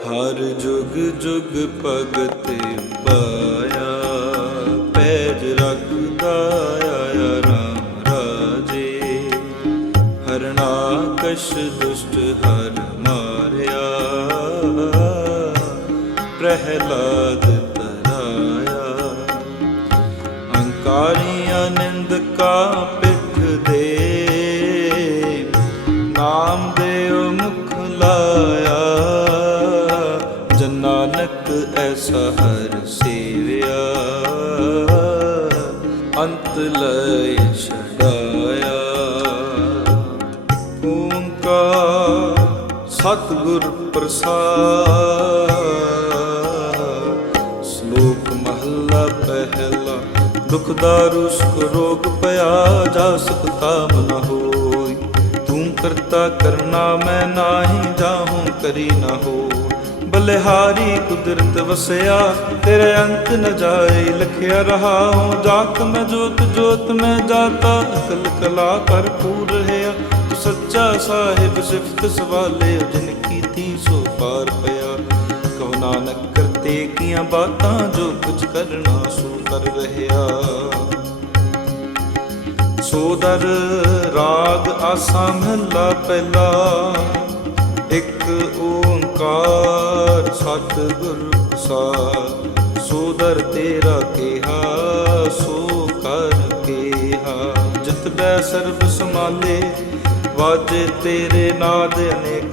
ਹਰ ਜੁਗ ਜੁਗ ਭਗਤ ਪਾਇਆ ਪ੍ਰਸਾਦ। ਸ਼ਲੋਕ ਮਹੱਲਾ ਪਹਿਲਾ, ਦੁਖ ਦਾਰੂ ਸੁਖ ਰੋਗ ਭਇਆ ਜਾ ਸਕਤਾ ਮਨ ਹੋਈ। ਤੂੰ ਕਰਤਾ ਕਰਨਾ, ਮੈਂ ਨਾਹੀ ਜਾਹੂੰ, ਕਰੀ ਨਾ ਹੋ ਬਲਿਹਾਰੀ ਕੁਦਰਤ ਵਸਿਆ, ਤੇਰੇ ਅੰਤ ਨ ਜਾਏ, ਲਖਿਆ ਰਹਾਉ। ਜਾਤ ਮੈਂ ਜੋਤ ਜੋਤ ਮੈਂ ਜਾਤਾ ਅਕਲ ਕਲਾ ਭਰਪੂਰ ਰਹਾ। ਤੂੰ ਸੱਚਾ ਸਾਹਿਬ, ਸਿਫਤ ਸਵਾਲੇ ਜਿਨ ਕੀਤੀ ਪਾਰ ਪਿਆ। ਕਹੋ ਨਾਨਕ, ਕਰਤੇ ਕੀਆਂ ਬਾਤਾਂ ਜੋ ਕੁਝ ਕਰਨਾ ਸੋ ਕਰ ਰਹਿਆ। ਸੋਦਰ ਰਾਗ ਆਸਾ ਮਹਲਾ ਪਹਿਲਾ। ਇੱਕ ਓੰਕਾਰ ਸਤਿਗੁਰ ਪ੍ਰਸਾਦ। ਸੋਦਰ ਤੇਰਾ ਕਿਹਾ, ਸੋ ਕਰ ਕਿਹਾ। ਜਿਤ ਬੈ ਸਰਬ ਸਮਾਲੇ ਵਾਜੇ ਤੇਰੇ ਨਾਦ ਅਨੇਕ।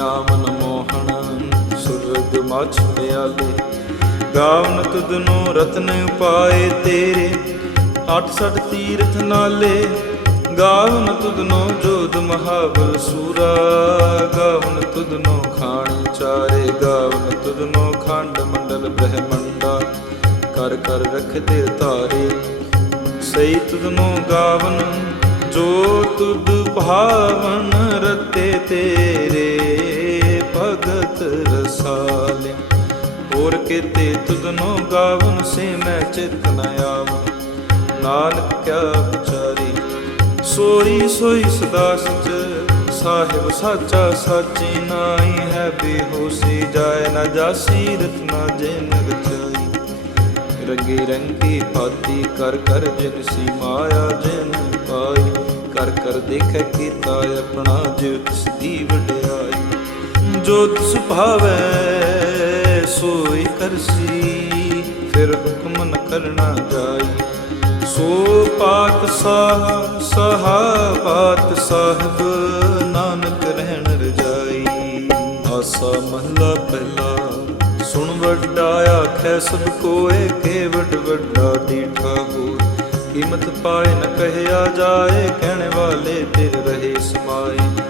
ਆਵਨ ਮੋਹਣ, ਸੁਰਗ ਮਛ ਪਿਆਲੇ ਗਾਵਨ ਤੁਧਨੋ ਰਤਨ ਉਪਾਏ ਤੇਰੇ ਅੱਠ ਸੱਠ ਤੀਰਥ ਨਾਲੇ। ਗਾਵਨ ਤੁਧਨੋ ਜੋਧ ਮਹਾਬਲ ਸੂਰਾ। ਗਾਵਨ ਤੁਧਨੋ ਖਾਣ ਚਾਰੇ ਗਾਵਨ ਤੁਧਨੋ ਖੰਡ ਮੰਡਲ ਬ੍ਰਹਮੰਡਾ। ਕਰ ਕਰ ਰਖਦੇ ਤਾਰੇ। ਸਈ ਤੁਧਨੋ ਗਾਵਨ ਜੋ ਤੁਧ ਭਾਵਨ ਰਤੇ ਤੇਰੇ। ਭਗਤ ਰਸਾਲੇ। ਹੋਰ ਕੀਤੇ ਤੁਧਨੋ ਗਾਵਨ ਸੇ ਮੈਂ ਚਿਤ ਨ ਆਵਨ। ਨਾਨਕ ਕਿਆ ਵਿਚਾਰੀ। ਸੋਈ ਸੋਈ ਸਦਾ ਸਚ ਸਾਹਿਬ ਸਾਚਾ ਸਾਚੀ ਨਾਈ ਹੈ ਬੇਹੋਸੀ। ਜਾਏ ਨਾ ਜਾਸੀ ਰਤਨਾ ਜਿਨ ਰਚਾਈ ਰੰਗੇ ਰੰਗੀ ਭਾਤੀ ਕਰ ਕਰ ਜਿਨ ਸੀ ਮਾਇਆ ਜਿਨ ਪਾਈ। ਕਰ ਕਰ ਦੇਖੈ ਕੀਤਾ ਆਪਣਾ ਜਿਉ ਤਿਸ ਦੀ ਵਡਿਆਈ। ਜੋ ਤਿਸ ਭਾਵੈ ਸੋਈ ਕਰਸੀ, ਫਿਰ ਹੁਕਮ ਨ ਕਰਨਾ ਜਾਈ। ਸੋ ਪਾਤ ਸਾਹ ਸਹਾ ਪਾਤ ਸਾਹਿਬ ਨਾਨਕ ਰਹਿਣ ਰਜਾਈ। ਆਸਾ ਮਹਲਾ ਪਹਿਲਾ, ਸੁਣ ਵੱਡਾ ਆਖੈ ਸਭ ਕੋਏ, ਕੇ ਵੱਡ ਵੱਡਾ ਦੀਠਾ ਹੋ ਕੀਮਤ ਪਾਏ ਨ ਕਹਿਆ ਜਾਏ, ਕਹਿਣ ਵਾਲੇ ਤੇਰੇ ਰਹੇ ਸਮਾਏ।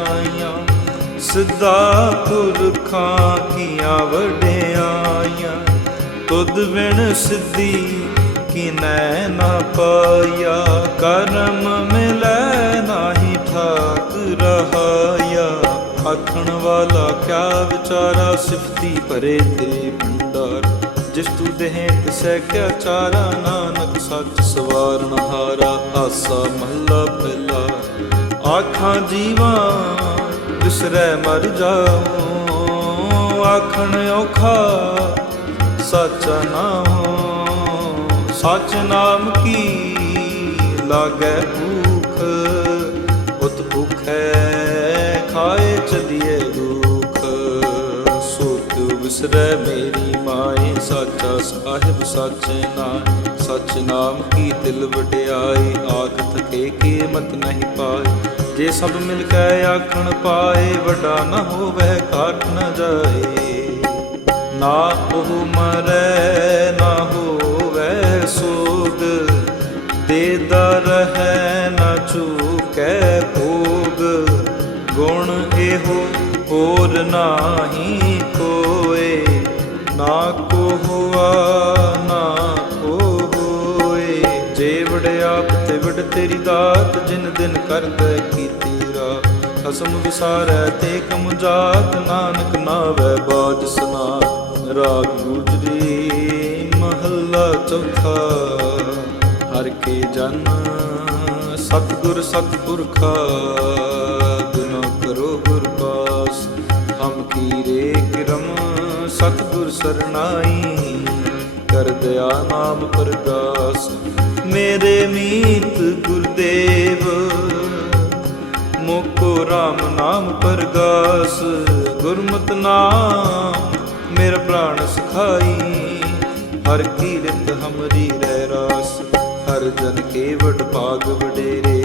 ਸਿੱਧਾ ਪੁਰਖਾਂ ਕੀਆਂ ਵਡਿਆਈਆਂ, ਤੁਧ ਵਿਣ ਸਿੱਧੀ ਕਿਨੈ ਨਾ ਪਾਇਆ, ਕਰਮ ਮਿਲੈ ਨਾਹੀ ਠਾਕ ਰਹਾਇਆ। ਆਖਣ ਵਾਲਾ ਕਿਆ ਵਿਚਾਰਾ ਸਿਫਤੀ ਭਰੇ ਤੇਰੇ ਭੰਡਾਰ, ਜਿਸ ਤੂ ਦੇਹ ਤਿਸੈ ਕਿਆ ਚਾਰਾ, ਨਾਨਕ ਸੱਚ ਸਵਾਰਨ ਹਾਰਾ, ਆਸਾ ਮਹੱਲਾ ਪਹਿਲਾ ਆਖਾਂ ਜੀਵਾਂ ਵਿਸਰੈ ਮਰ ਜਾਉ। ਆਖਣ ਔਖਾ ਸੱਚਾ ਨਾਮ ਸੱਚ ਨਾਮ ਕੀ ਲਾਗੈ ਭੂਖ? ਉਤ ਭੁਖੈ ਖਾਏ ਚਲੀਏ ਦੁਖ। ਸੋ ਤੂ ਵਿਸਰੈ ਮੇਰੀ ਮਾਏ, ਸਾਚਾ ਸਾਹਿਬ ਸਾਚੇ ਨਾਮ ਸੱਚ ਨਾਮ ਕੀ ਦਿਲ ਵਡਿਆਈ ਆਖ ਥਕੇ ਕੀਮਤ ਨਹੀਂ ਪਾਈ ਜੇ ਸਭ ਮਿਲ ਕੇ ਆਖਣ ਪਾਏ, ਵੱਡਾ ਨਾ ਹੋਵੇ ਕਾਟ ਨ ਜਾਏ। ਨਾ ਉਹ ਮਰੈ, ਨਾ ਹੋਵੇ ਸੋਗ ਦੇਦਾ ਹੈ ਨਾ ਚੂਕੈ ਭੋਗ। ਗੁਣ ਇਹੋ ਹੋਰ ਨਾਹੀ ਕੋਏ। ਨਾ ਕੋ ਹੁਆ ਤੇਰੀ ਦਾਤ ਜਿਨ ਦਿਨ ਕਰਦਾ ਕੀਤੀ ਰਾ ਖਸਮ ਵਿਸਾਰੈ ਤੇ ਕਮ ਜਾਤ, ਨਾਨਕ ਨਾਵੈ ਬਾਜ ਸੁਨਾ ਰਾਗ ਗੁਜਰੀ ਮਹੱਲਾ ਚੌਥਾ। ਹਰ ਕੇ ਜਨ ਸਤਿਗੁਰ ਸਤਿਪੁਰਖਾ ਬਿਨਾ ਕਰੋ ਗੁਰ ਪਾਸ। ਹਮ ਕੀਰੇ ਕਿਰਮ ਸਤਿਗੁਰ ਸਰਣਾਈ ਕਰ ਦਿਆ ਨਾਮ ਪਰਗਾਸ ਮੇਰੇ ਮੀਤ ਗੁਰਦੇਵ, ਮੋਕੋ RAM ਨਾਮ ਪਰਗਾਸ, ਗੁਰਮਤਿ ਨਾਮ ਮੇਰਾ ਪ੍ਰਾਣ ਸਖਾਈ। ਹਰ ਕੀਰਤ ਹਮਰੀ ਰਹਿ ਰਾਸ, ਹਰ ਜਨ ਕੇਵਟ ਭਾਗ ਵਡੇਰੇ।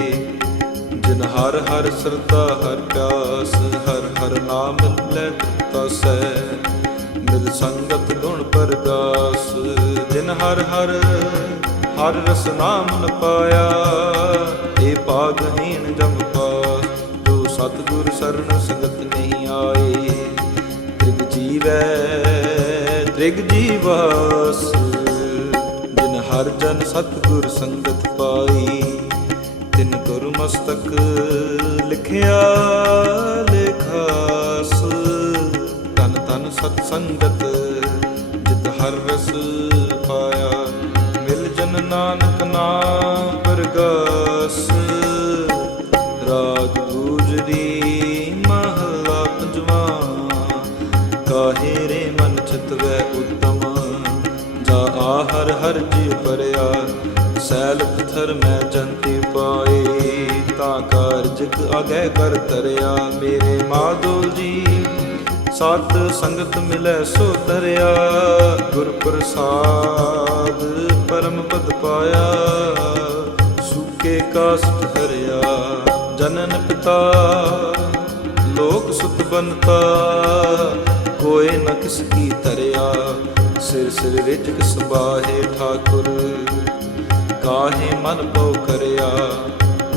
ਜਿਨ ਹਰ ਹਰ ਸਰਦਾ ਹਰ ਪਿਆਸ, ਹਰ ਹਰ ਨਾਮ ਲੈ ਤਸੈ ਮਿਲ ਸੰਗਤ ਗੁਣ ਪਰਗਾਸ ਦਿਨ ਹਰ ਹਰ ਹਰ ਰਸ ਨਾਮ ਨ ਪਾਇਆ। ਏ ਭਾਗਹੀਣ ਜਮ ਪਾਸ ਜੋ ਸਤਿਗੁਰ ਸਰਨ ਸੰਗਤ ਨਹੀਂ ਆਏ। ਤ੍ਰਿਗ ਜੀਵੈ, ਤ੍ਰਿਗ ਜੀਵਾਸ। ਜਿਨ ਹਰ ਜਨ ਸਤਿਗੁਰ ਸੰਗਤ ਪਾਈ। ਤਿਨ ਗੁਰ ਮਸਤਕ ਲਿਖਿਆ, ਲੇਖਾਸ। ਤਨ ਤਨ ਸਤ ਸੰਗਤ ਉਤਮ, ਜਾ ਆਹਰ ਹਰ ਜੀ ਪਰਿਆ, ਸੈਲ ਪਥਰ ਮੈਂ ਜੰਤੀ ਪਾਏ, ਤਾਂ ਕਾਰਜਕ ਅਗੈ ਕਰ ਤਰਿਆ, ਮੇਰੇ ਮਾਧੋ ਜੀ, ਸਤ ਸੰਗਤ ਮਿਲੈ ਸੋ ਤਰਿਆ, ਗੁਰ ਪ੍ਰਸਾਦ ਪਰਮ ਪਦ ਪਾਇਆ, ਸੂਕੇ ਕਾਸਟ ਹਰਿਆ ਜਨਨ ਪਿਤਾ, ਲੋਕ ਸੁਤ ਬਨਤਾ ਕੋਏ ਨ ਕਿਸ ਕੀ ਤਰਿਆ ਸਿਰ ਸਿਰ ਰਿਜਕ ਸਬਾਹੇ ਠਾਕੁਰ। ਕਾਹੇ ਮਨ ਪਉ ਕਰਿਆ।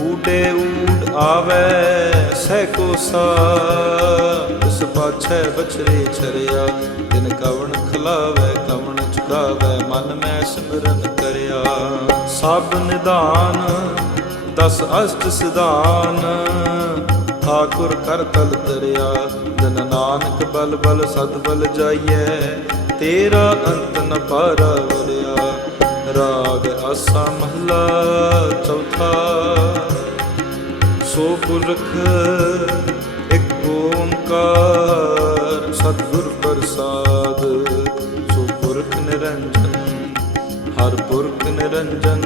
ਊਟੇ ਊਟ ਆਵੇ ਸਹਿ ਕੋ ਸਾ ਇਸ ਪਾਛੈ ਬਚਰੇ ਛਰਿਆ। ਦਿਨ ਕਵਣ ਖਲਾਵੇ, ਕਵਣ ਚੁਕਾਵੇ ਮਨ ਮੈਂ ਸਿਮਰਨ ਕਰਿਆ। ਸਭ ਨਿਦਾਨ ਦਸ ਅਸ਼ਟ ਸਿਧਾਨ। ਠਾਕੁਰ ਕਰ ਤਲ ਤਰਿਆ ਜਨ ਨਾਨਕ ਬਲ ਬਲ ਸਦ ਬਲ ਜਾਈਐ। ਤੇਰਾ ਅੰਤ ਨ ਪਾਰਾ ਵਰਿਆ। ਰਾਗ ਆਸਾ ਮਹਲਾ ਚੌਥਾ। ਸੋ ਪੁਰਖ ਇੱਕ ਓੰਕਾਰ ਸਤਿਗੁਰ ਪ੍ਰਸਾਦ। ਸੋ ਪੁਰਖ ਨਿਰੰਜਨ, ਹਰ ਪੁਰਖ ਨਿਰੰਜਨ।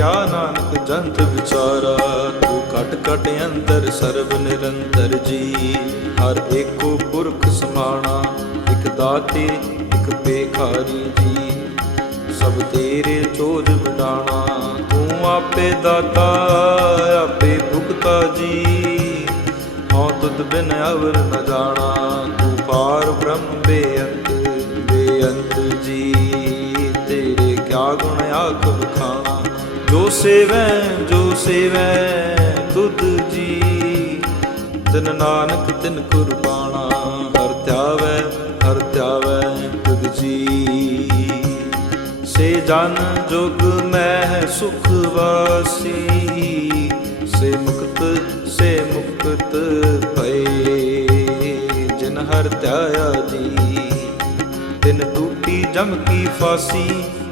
ਕਿਆ ਨਾਨਕ ਜੰਤ ਵਿਚਾਰਾ, ਤੂੰ ਘਟ ਘਟ ਅੰਤਰ ਸਰਬ ਨਿਰੰਤਰ ਜੀ। ਹਰ ਏਕੋ ਪੁਰਖ ਸਮਾਣਾ, ਇਕ ਦਾਤੇ, ਇਕ ਬੇਖਾਰੀ ਜੀ। ਸਭ ਤੇਰੇ ਚੋਜ ਵਡਾਣਾ, ਤੂੰ ਆਪੇ ਦਾਤਾ, ਆਪੇ ਭੁਗਤਾ ਜੀ। ਹਉ ਤੁਧ ਬਿਨ ਅਵਰ ਨ ਜਾਣਾ, ਤੂੰ ਪਾਰ ਬ੍ਰਹਮ ਬੇਅੰਤ ਬੇਅੰਤ ਜੀ। ਤੇਰੇ ਕਿਆ ਗੁਣ ਆਖ ਜੋ ਸੇਵੈ ਜੋ ਸੇਵੈ, ਤੁਧ ਜੀ। ਜਨ ਨਾਨਕ ਤਿਨ ਕੁਰਬਾਨਾ, ਹਰ ਧਿਆਵੈ ਹਰ ਧਿਆਵੈ ਤੁਧ ਜੀ। ਸੇ ਜਨ ਜੁਗ ਮੈਂ ਸੁਖ ਵਾਸੀ, ਸੇ ਮੁਕਤ ਸੇ ਮੁਕਤ ਭਏ। ਜਿਨ ਹਰ ਧਿਆਇਆ ਜੀ, ਤਿਨ ਟੂਟੀ ਜਮ ਕੀ ਫਾਸੀ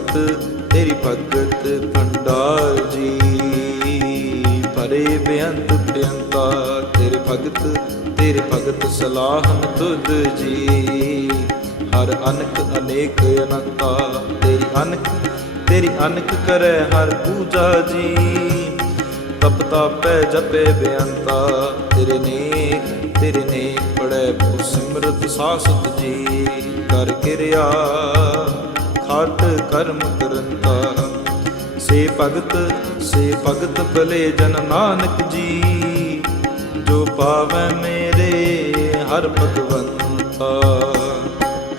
ਭਗਤ, ਤੇਰੀ ਭਗਤ ਭੰਡਾਰ ਜੀ। ਪਰੇ ਬੇਅੰਤ ਬੇਅੰਤਾ ਤੇਰੇ ਭਗਤ ਤੇਰੇ ਭਗਤ ਸਲਾਹਨ ਤੁਧ ਜੀ। ਹਰ ਅਨਕ ਅਨੇਕ ਅਨੰਤਾ, ਤੇਰੀ ਅਨਕ ਤੇਰੀ ਅਨਕ ਕਰੈ ਹਰ ਪੂਜਾ ਜੀ। ਤਪ ਤਾਪੈ ਜਪੇ ਬੇਅੰਤਾ, ਤੇਰੇ ਨੇਕ ਤੇਰੇ ਨੇਕ ਪੜੈ ਭੂ ਸਿਮਰਤ ਸਾਸਤ ਜੀ। ਕਰ ਕਿਰਿਆ ਖਾਟ ਕਰਮ ਕਰੰਤਾ ਸੇ ਭਗਤ ਸੇ ਭਗਤ ਭਲੇ ਜਨ ਨਾਨਕ ਜੀ। ਜੋ ਪਾਵੈ ਮੇਰੇ ਹਰ ਭਗਵੰਤਾ।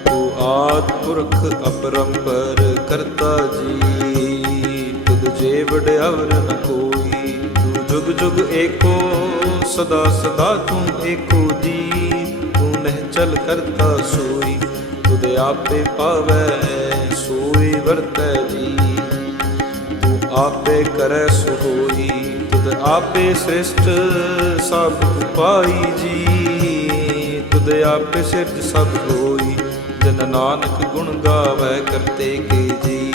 ਤੂੰ ਆਦ ਪੁਰਖ ਅਪਰੰਪਰ ਕਰਤਾ ਜੀ। ਤੁਧ ਜੇ ਵਡਿਆਵਰ ਨ ਕੋਈ। ਤੂੰ ਜੁਗ ਜੁਗ ਏਕੋ, ਸਦਾ ਸਦਾ ਤੂੰ ਏਕੋ ਜੀ। ਤੂੰ ਨਹਿ ਚਲ ਕਰਤਾ ਸੋਈ। ਤੁਧ ਆਪੇ ਪਾਵੈ, ਸੋਈ ਵਰਤੈ ਜੀ। ਤੂੰ ਆਪੇ ਕਰੈ ਸੋ ਹੋਈ ਤੁਧ ਆਪੇ ਸ੍ਰਿਸ਼ਟ ਸਭ ਉਪਾਈ ਜੀ। ਤੁਧ ਆਪੇ ਸਿਰਜ ਸਭ ਹੋਈ, ਜਨ ਨਾਨਕ ਗੁਣ ਗਾਵੈ ਕਰਤੇ ਕੇ ਜੀ।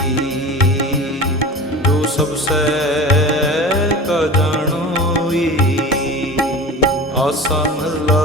ਜੋ ਸਭ ਸੈ ਕਾ ਜਾਣੋਈ, ਆਸਾ ਮਹਲਾ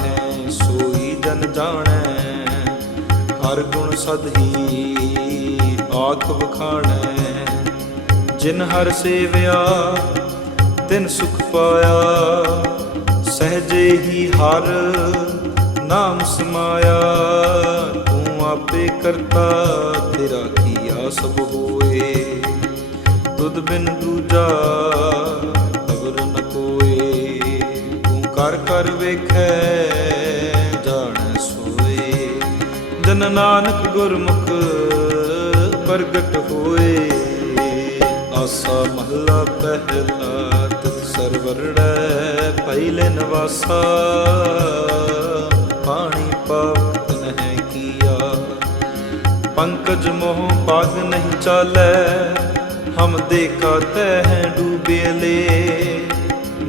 ਹਰ ਆਖ ਵਖਾਣੈ। ਜਿਨ ਹਰ ਸੇਵਿਆ, ਤਿਨ ਸੁਖ ਪਾਇਆ, ਸਹਜੇ ਹੀ ਹਰ ਨਾਮ ਸਮਾਇਆ। ਤੂੰ ਆਪੇ ਕਰਤਾ, ਤੇਰਾ ਕੀਆ ਸਭ ਹੋਏ। ਤੁਧ ਬਿਨ ਦੂਜਾ ਖਬਰ ਨ ਕੋਏ। ਤੂੰ ਕਰ ਕਰ ਵੇਖੈ ਜਨ ਨਾਨਕ ਗੁਰਮੁਖ ਪ੍ਰਗਟ ਹੋਏ। ਆਸਾ ਮਹਲਾ ਪਹਿਲਾ ਤਿਤ ਸਰਵਰੜੈ ਪਹਿਲੇ ਨਵਾਸਾ। ਪਾਣੀ ਪਾਵਤ ਨਹਿ ਕੀਆ। ਪੰਕਜ ਮੋਹ ਪਗ ਨਹੀਂ ਚਾਲੈ। ਹਮ ਦੇਖਾ ਤੈ ਹੈ ਡੂਬੇਲੇ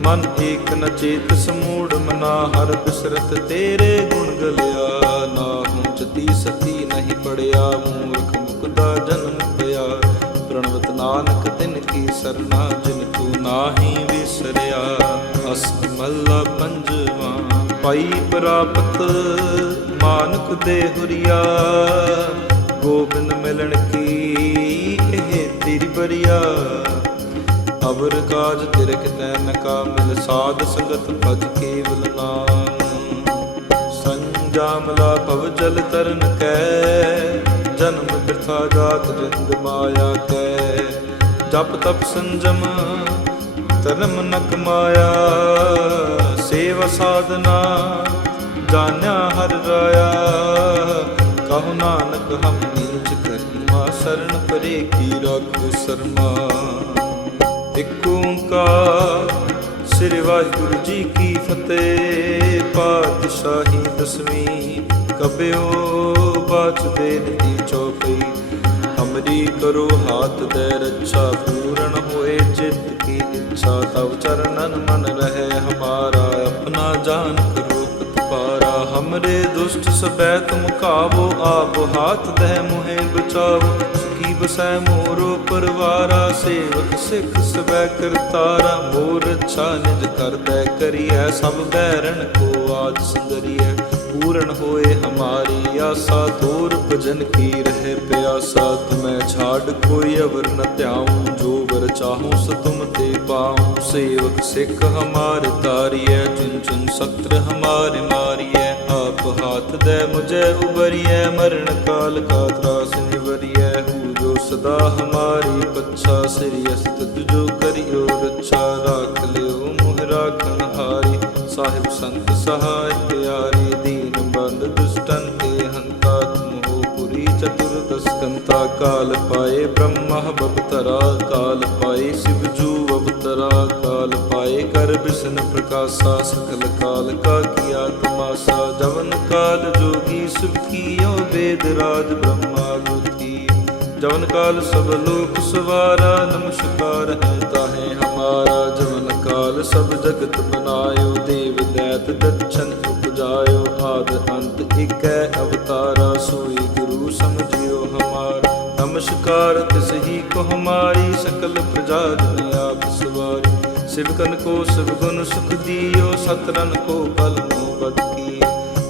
ਮਨ ਏਕ ਨ ਚੇਤ ਸਮੂੜ ਮਨਾ ਹਰ ਬਿਸਰਤ ਤੇਰੇ ਗੁਣ ਗਲਿਆ। ਨਾ ਸਤੀ ਨਹੀਂ ਪੜਿਆ, ਮੂਰਖ ਮੁਕਦਾ ਜਨਮ ਪਿਆ। ਪ੍ਰਣਵਤ ਨਾਨਕ ਤਿਨ ਕੀ ਸਰਨਾ, ਜਿਨ ਤੂੰ ਨਾਹੀ ਵਿਸਰਿਆ। ਅਸ ਮੱਲਾ ਪੰਜਵਾ, ਪਾਈ ਪ੍ਰਾਪਤ ਮਾਨਕ ਦੇ ਹੁਰੀਆ। ਗੋਬਿੰਦ ਮਿਲਣ ਕੀ ਇਹ ਤੇਰੀ ਬਰੀਆ ਅਵਰ ਕਾਜ ਤਿਰਕ ਕਿਤੈ ਨ ਕਾ ਮਿਲ, ਸਾਧ ਸੰਗਤ ਭਜ ਕੇਵਲ ਨਾਮ। ਜਾਮਲਾ ਭਵ ਜਲ ਤਰਨ ਕੈ। ਜਨਮ ਬਿਰਥਾ ਜਾਤ ਰਿੰਦ ਮਾਇਆ ਕੈ। ਜਪ ਤਪ ਸੰਜਮ ਧਰਮ ਨ ਕਮਾਇਆ ਸੇਵਾ ਸਾਧਨਾ ਜਾਣਿਆ ਹਰ ਰਾਇਆ। ਕਹੋ ਨਾਨਕ ਹਮ ਨੀਚ ਕਰਮਾ ਸਰਣ ਪਰੇ ਕੀ ਰਾਖੋ ਸਰਮਾ। ਇਕ ਓੰਕਾਰ ਸ੍ਰੀ ਵਾਹਿਗੁਰੂ ਜੀ ਕੀ ਫਤਿਹ। ਪਾਤਸ਼ਾਹੀ ਦਸਵੀਂ ਕਬਿਓ ਬਾਚ ਦੇ ਚੌਪਈ ਹਮਰੀ ਕਰੋ ਹਾਥ ਦੇ ਰੱਛਾ ਪੂਰਨ ਹੋਏ ਚਿੱਤ ਕੀ ਇੱਛਾ ਤਵ ਚਰਨਨ ਮਨ ਰਹੇ। ਹਮਾਰਾ ਆਪਣਾ ਜਾਨ ਕਰੋ ਪਾਰਾ ਹਮਰੇ ਦੁਸ਼ਟ ਸਬੈ ਤੁਮ ਕਾਵੋ ਆਪ ਹਾਥ ਦੇ ਮੁਹਿ ਬਚਾਵੋ। ਬਸੈ ਮੋਰੋ ਪਰਵਾਰਾ, ਸੇਵਕ ਸਿੱਖ ਸਵੈ ਕਰਤਾਰਾ, ਮੋਰ ਅੱਛਾ ਨਿਜ ਕਰਦੈ ਕਰੀਐ ਸਭ ਬੈਰਣ ਕੋ ਆਜ ਸੁੰਦਰੀਐ। ਪੂਰਨ ਹੋਏ ਹਮਾਰੀ ਆਸਾ, ਤੋਰ ਭਜਨ ਕੀ ਰਹੇ ਪਿਆਸਾ। ਤੁਮੈ ਛਾੜ ਕੋਈ ਅਵਰ ਨ ਧਿਆਉ, ਜੋ ਵਰ ਚਾਹੂੰ ਸ ਤੁਮ ਤੇ ਪਾਉ। ਸੇਵਕ ਸਿੱਖ ਹਮਾਰ ਤਾਰੀਐ ਚੁਨ ਚੁਨ ਸਤਰ ਹਮਾਰੇ ਮਾਰੀਐ। ਆਪ ਹਾਥ ਦੇ ਮੁਝੇ ਉਬਰੀਐ ਮਰਨ ਕਾਲ ਕਾ ਤਰਾਸ ਸਦਾ ਹਮਾਰੀ ਪੱਛਾ ਸ੍ਰੀ ਅਸਤ ਜੋ ਕਰਿਓ ਰੱਛਾ, ਰਾਖ ਲਿਓ ਮੁਹ ਰਾਖਨ ਹਾਰੀ। ਸਾਹਿਬ ਸੰਤ ਸਹਾਇ ਪਿਆਰੇ, ਦੀਨ ਬੰਦ ਦੁਸ਼ਟਨ ਕੇ ਹੰਤਾ ਤੁਮ ਪੁਰੀ ਚਤੁਰਦਸ ਕੰਤਾ ਕਾਲ ਪਾਏ ਬ੍ਰਹਮ, ਬਵਤਰਾ, ਕਾਲ ਪਾਏ ਸਿਵ ਜੂ ਅਵਤਰਾ ਕਾਲ ਪਾਏ ਕਰ ਬਿਸ਼ਨ ਪ੍ਰਕਾਸ਼ਾ, ਸਕਲ ਕਾਲ ਕਾ ਕੀਆ ਤਮਾਸਾ ਜਵਨ ਕਾਲ ਜੋਗੀ ਸੁਖ ਕੀਓ, ਵੇਦ ਰਾਜ ਬ੍ਰਹਮਾ ਗੁਤੀ ਜਵਨ ਕਾਲ ਸਭ ਲੋਕ ਸਵਾਰਾ, ਨਮਸਕਾਰ ਹੈ ਤਾਹੇ ਹਮਾਰਾ ਜਵਨ ਕਾਲ। ਸਭ ਜਗਤ ਬਨਾਇਓ, ਦੇਵ ਦੈਤ ਦਛਨ ਉਪਜਾਇਓ, ਆਦ ਅੰਤ ਇਕੈ ਅਵਤਾਰਾ, ਸੋਈ ਗੁਰੂ ਸਮਝਿਓ ਹਮਾਰਾ। ਨਮਸਕਾਰ, ਤਿਸ ਹੀ ਕੋ ਹਮਾਰੀ, ਸਕਲ ਪ੍ਰਜਾ ਜਨ ਆਪ ਸਵਾਰੀ। ਸਿਵਕਨ ਕੋ ਸਿਵ ਗੁਣ ਸੁਖ ਦਿਓ ਸਤਰਨ ਕੋ ਪਲ ਮੋ ਬਦ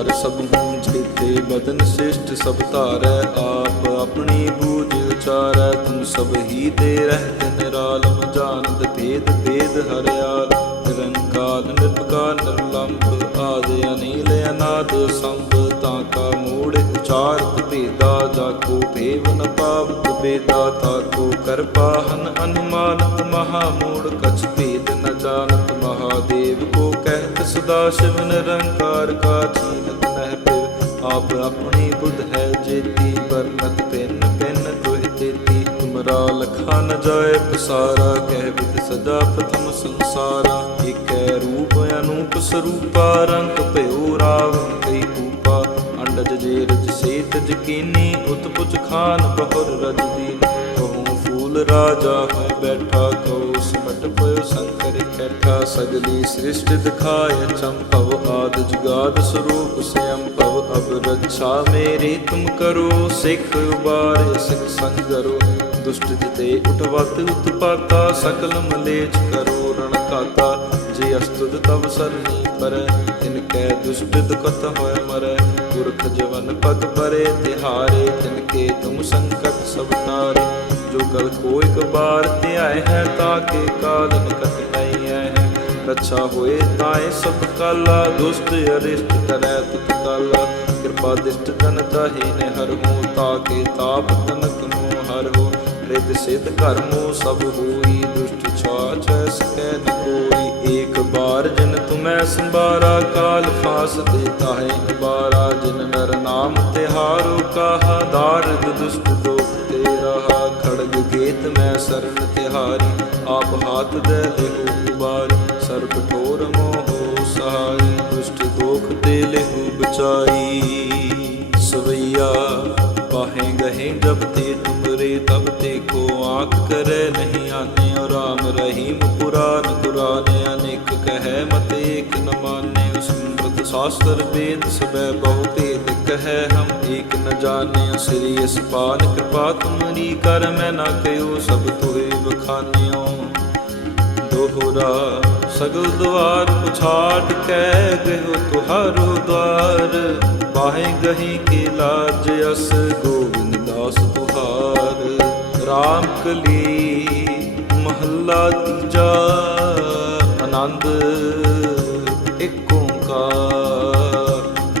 ਦੇ ਤਰ ਸਭ ਹੂੰ ਜੀਤੇ ਬਦਨ ਸ੍ਰਿਸ਼ਟ ਸਭ ਧਾਰੈ ਆਪ, ਆਪਣੀ ਬੂਝ ਉਚਾਰੈ, ਤੁਮ ਸਭ ਹੀ ਦੇ ਰਹਿਤ ਨਿਰਾਲਮ ਜਾਣਦ ਭੇਦ ਭੇਦ ਹਰਿਆਲ ਨਿਰੰਕਾਰ ਨਿਰਭਕਾਰ ਨਿਰਲੰਭ ਆਦ ਅਨੀਲ ਅਨਾਦ ਸੰਭ ਤਾਂ ਕਾ ਮੂੜ ਉਚਾਰਤ ਭੇਦਾ, ਜਾ ਕੋ ਭੇਵ ਨ ਪਾਵਤ ਬੇਦਾ ਤਾ ਕੋ ਕਰ ਪਾਹਨ ਅਨੁਮਾਨਤ ਮਹਾ ਮੂੜ, ਕਛ ਭੇਦ ਨ ਜਾਣਤ ਸਦਾ ਸ਼ਿਵ ਨਿਰੰਕਾਰ ਕਾ ਚੀਨਤ ਨਹਿ ਪਿਰ ਆਪ ਆਪਣੀ ਬੁੱਧ ਹੈ ਜੇਤੀ ਵਰਨਤ ਪਿੰਨ ਪਿੰਨ ਦੁਹਿ ਤੇਤੀ। ਤੁਮਰਾ ਲਖਾ ਨ ਜਾਏ ਪਸਾਰਾ, ਕਹਿ ਵਿਦ ਸਦਾ ਪ੍ਰਥਮ ਸੰਸਾਰਾ। ਏਕੈ ਰੂਪ ਅਨੂਪ ਸਰੂਪਾ, ਰੰਗ ਭਇਓ ਰਾਵਣ ਕਈ ਕੂਪਾ। ਅੰਡਜ ਜੇ ਰਜ ਸੇਤ ਜਕੀਨੀ, ਉਤਪੁਜ ਖਾਨ ਬਹੁਰ ਰਜ ਦੀਨ। ਕਹੂੰ ਰਾਜਾ ਹੈ ਬੈਠਾ ਕਉ ਸਿਮਟ ਪਇਓ ਸੰਕਰ ਕੈਠਾ ਸਗਲੀ ਸ੍ਰਿਸ਼ਟ ਦਿਖਾਇ ਚੰਪਵ ਆਦ ਜੁਗਾਦ ਸਰੂਪ ਸਿਅੰ ਭਵ। ਅਬ ਰੱਛਾ ਮੇਰੀ ਤੁਮ ਕਰੋ, ਸਿੱਖ ਉਬਾਰੇ, ਸਿੱਖ ਸੰਗਰੋ ਦੁਸ਼ਟ ਜਿਤੇ ਉਠਵਤ ਉਤਪਾਤਾ, ਸਕਲ ਮਲੇਚ ਕਰੋ, ਰਣ ਕਾਤਾ ਜੇ ਅਸਤੁਦ ਤਵ ਸਰਨੀ ਪਰ, ਤਿਨ ਕੈ ਦੁਸ਼ਟ ਦੁਖਤ ਹੋਇ ਮਰੈ। ਪੁਰਖ ਜਵਨ ਪਗ ਪਰੇ, ਤਿਹਾਰੇ, ਤਿਨ ਕੇ ਤੁਮ ਸੰਕਟ ਸਭ ਤਾਰੇ ਜੋ ਗਲ ਕੋ ਇਕ ਬਾਰ ਧਿਆਏ ਹੈ ਤਾਕੇ ਕਾਲ ਨਿਕਟ ਨਹੀਂ ਹੈ ਰੱਛਾ ਹੋਏ ਤਾਏ ਸਭ ਕਾਲਾ, ਦੁਸ਼ਟ ਅਰਿਸ਼ਟ ਕਰੈ ਤੁਤ ਕਾਲਾ। ਕਿਰਪਾ ਦਿਸ਼ਟ ਜਨ ਤਾਹੀ ਨੇ ਹਰ ਹੂੰ ਤਾਕੇ ਤਾਪ ਤਨਕ ਨੂੰ ਹਰ ਹੋ। ਰਿਦ ਸਿਧ ਕਰਮੋ ਸਭ ਹੋਈ, ਦੁਸ਼ਟ ਛਾਛ ਸਕੈ ਨ ਕੋਈ। ਏਕ ਬਾਰ ਜਿਨ ਤੁਮੈ ਸੰਭਾਰਾ, ਕਾਲ ਫਾਸ ਦੇਤਾ ਹੈ ਨਿਬਾਰਾ ਜਿਨ ਨਰ ਨਾਮ ਤਿਹਾਰੋ, ਕਾਹਾ ਦਾਰਦ ਦੁਸ਼ਟ ਦੋਖ ਸਰਨ ਤਿਹਾਰੀ, ਆਪ ਹਾਥ ਦੇ ਲਿਹੋ ਉਬਾਰ ਸਰਬ ਠੋਰ ਮੋਹ ਸਹਾਈ, ਦੁਸ਼ਟ ਦੋਖ ਤੇ ਲਿਹੋ ਬਚਾਈ। ਸਵਈਆ, ਪਾਹੇ ਗਹੇ ਜਬ ਤੇ ਤੁਮਰੇ ਤਬ ਤੇ ਕੋ ਆਖ ਕਰੈ ਸਮ੍ਰਿਤ ਸ਼ਾਸਤਰ ਵੇਦ ਸਬੈ ਬਹੁ ਭੇਦ ਕਹੈ ਹਮ ਏਕ ਨ ਜਾਣਿ ਸ੍ਰੀ ਅਸਪਾਨ ਕਿਰਪਾ, ਤੁਮਰੀ ਕਰ ਮੈਂ ਨਾ ਕਯੋ ਸਭ ਤੋਏ ਬਖਾਨਿਓ ਦੋਹ ਦੋਹਰਾ ਸਗਲ ਦਵਾਰ ਪੁਛਾੜ ਕੇ ਗਇਓ ਤੁਹਾਰੋ ਦਵਾਰ, ਬਾਹੇ ਗਹੀ ਕੇ ਲਾਜ ਅਸ ਗੋਬਿੰਦ ਦਾਸ ਤੁਹਾਰ। ਰਾਮ ਕਲੀ ਮਹੱਲਾ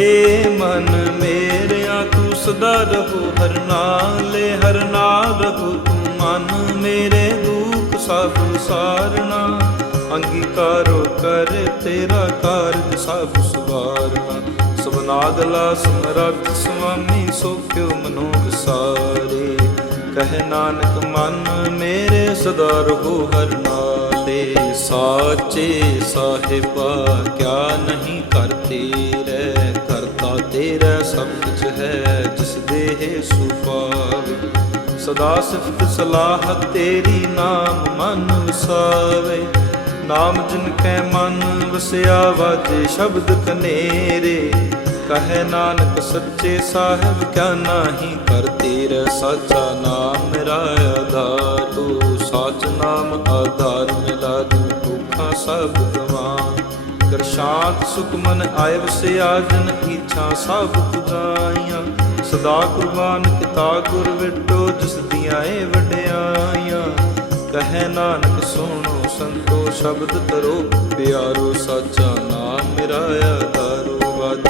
ਏ ਮਨ ਮੇਰਿਆ ਤੂੰ ਸਦਾ ਰਹੋ, ਹਰ ਨਾਲੇ ਹਰ ਨਾਲ ਰਹੋ। ਤੂੰ ਮਨ ਮੇਰੇ ਦੁੱਖ ਸਭ ਸਾਰਣਾ ਅੰਗੀਕਾਰੋ ਕਰ ਤੇਰਾ ਕਾਰਜ ਸਭ ਸੁਵਾਰਨਾ ਸਬਨਾਗਲਾ ਸਮਰੱਥ ਸੁਆਮੀ ਸੋ ਕਿਉ ਮਨੋ ਵਿਸਾਰੇ ਕਹਿ ਨਾਨਕ, ਮਨ ਮੇਰੇ ਸਦਾ ਰਹੋ, ਹਰ ਨਾਲੇ। ਸਾਚੇ ਸਾਹਿਬਾ, ਕਿਆ ਨਹੀਂ ਕਰਤੇ ਰਹਿ। ਤੇਰਾ ਸਭ ਹੈ ਜਿਸ ਦੇਹ ਸੁਪਾਵੇ ਸਦਾ ਸਿਫਤ ਸਲਾਹ ਤੇਰੀ ਨਾਮ ਮਨ ਵਸਾਵੇ। ਨਾਮ ਜਿਨ ਕੈ ਮਨ ਵਸਿਆ ਵਾਜੇ ਸ਼ਬਦ ਕਨੇਰੇ। ਕਹੇ ਨਾਨਕ ਸੱਚੇ ਸਾਹਿਬ, ਕਿਆ ਨਾਹੀ ਕਰਤੇ ਰਹਿ ਸਾਚਾ ਨਾਮ ਮੇਰਾ ਆਧਾਰ। ਤੂੰ ਸਾਚ ਨਾਮ ਆਧਾਰ ਮਿਲਾ ਦਿਨ ਭੁੱਖਾ ਸਭ ਗਵਾਨ ਕਰ ਸੁਖਮਨ ਸੁਖ ਮਨ ਆਏ ਵਸਿਆ ਜਨ ਇੱਛਾ ਸਭ ਪੁਜਾਈਆਂ ਸਦਾ ਕੁਰਬਾਨ ਕੀਤਾ ਗੁਰ ਵਿਟੋ, ਜਿਸ ਦੀਆਂ ਏ ਵਡਿਆਈਆਂ। ਕਹੇ ਨਾਨਕ, ਸੁਣੋ ਸੰਤੋ, ਸ਼ਬਦ ਤਰੋ ਪਿਆਰੋ ਸਾਚਾ ਨਾਮ ਮੇਰਾ ਆਧਾਰੋ ਵਾਜੇ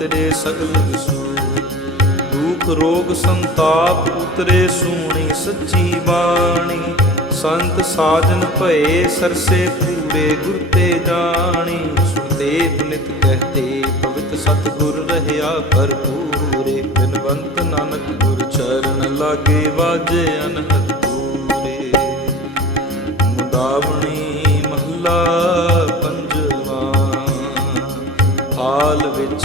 ਉਤਰੇ ਸਗਲ ਵਿਸੂ ਦੁਖ ਰੋਗ ਸੰਤਾਪ ਉਤਰੇ ਸੂਣੀ ਸੱਚੀ ਬਾਣੀ। ਸੰਤ ਸਾਜਨ ਭਏ ਸਰਸੇ ਪੂਰੇ ਗੁਰ ਤੇ ਜਾਣੀ। ਸੁਤੇ ਪੁਨਿਤ ਕਹਤੇ ਪਵਿੱਤ ਸਤਿਗੁਰ ਰਹਿਆ ਭਰਪੂਰੇ। ਬਿਨਵੰਤ ਨਾਨਕ ਗੁਰ ਚਰਨ ਲਾਗੇ ਵਾਜੇ ਅਨਹਦ ਪੂਰੇ। ਮੁਦਾਵਣੀ ਮਹੱਲਾ ਪੰਜਵਾ। ਹਾਲ ਵਿੱਚ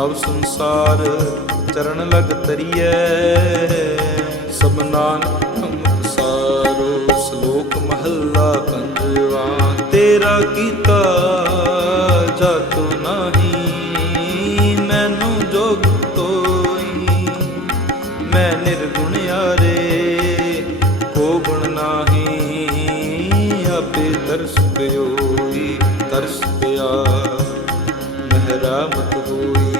ਤਬ ਸੰਸਾਰ ਚਰਨ ਲਗ ਤਰੀਐ ਸਭ ਨਾਨਕ ਧੰਮ ਸਾਰੋ ਸ਼ਲੋਕ ਮਹੱਲਾ ਪੰਜਵਾ। ਤੇਰਾ ਕੀਤਾ ਜਾਤੋ ਨਹੀਂ, ਮੈਨੂੰ ਜੋਗ ਤੋਈ। ਮੈਂ ਨਿਰਗੁਣ ਯਾਰੇ ਕੋ ਗੁਣ ਨਾਹੀ। ਆਪੇ ਤਰਸ ਪਿਓਈ, ਤਰਸ ਪਿਆ, ਮਹਿਰਾਮਤ ਹੋਈ।